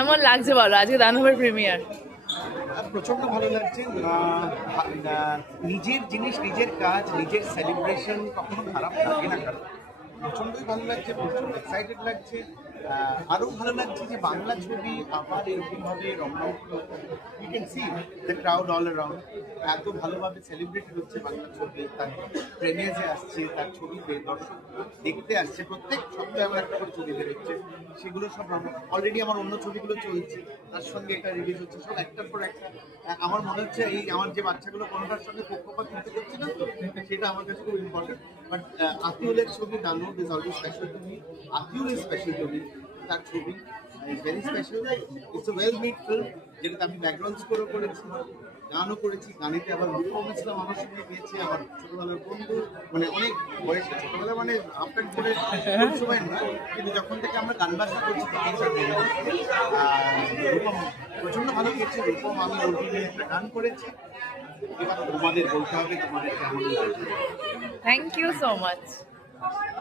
কেমন লাগছে বলো আজকে দানবের প্রিমিয়ার? প্রচন্ড ভালো লাগছে। নিজের জিনিস, নিজের কাজ, নিজের সেলিব্রেশন কখনো খারাপ লাগে না কারণ। প্রচন্ডই ভালো লাগছে, প্রচন্ড এক্সাইটেড লাগছে। আরও ভালো লাগছে যে বাংলা ছবি আবার এরকমভাবে রমরম, you can see the crowd all around, এত ভালোভাবে সেলিব্রেটেড হচ্ছে বাংলা ছবি। তার প্রেমিয়ারে আসছে, তার ছবিতে দর্শক দেখতে আসছে, প্রত্যেক সপ্তাহে আমার একটা করে ছবি বেরোচ্ছে, সেগুলো সব অলরেডি আমার অন্য ছবিগুলো চলছে, তার সঙ্গে এটা রিলিজ হচ্ছে, সব একটার পর একটা। আমার মনে হচ্ছে এই আমার যে বাচ্চাগুলো কোনোটার সঙ্গে পক্ষপাত নিতে করছে না, তো সেটা আমার কাছে খুব ইম্পর্টেন্ট। বাট আতিউলের ছবি দানব is always special to me. Atiul is special to me. তার ছবি is very special. It's a well made film, যেটাতে আমি ব্যাকগ্রাউন্ড স্কোরও করেছি, গানও করেছি। গানেতে আবার রূপম ইসলাম আমার সঙ্গে গিয়েছে, আমার ছোটবেলার বন্ধু, মানে অনেক বয়সে, ছোটবেলা মানে আপনার করে কোন সময় না, কিন্তু যখন থেকে আমরা গান বাজনা করছি তখন থেকে রূপম প্রচন্ড ভালো গেছে। রূপম আমি ওর একটা গান করেছি। এবার তোমাদের বলতে হবে তোমাদের কেমন লাগছে। Thank you so much.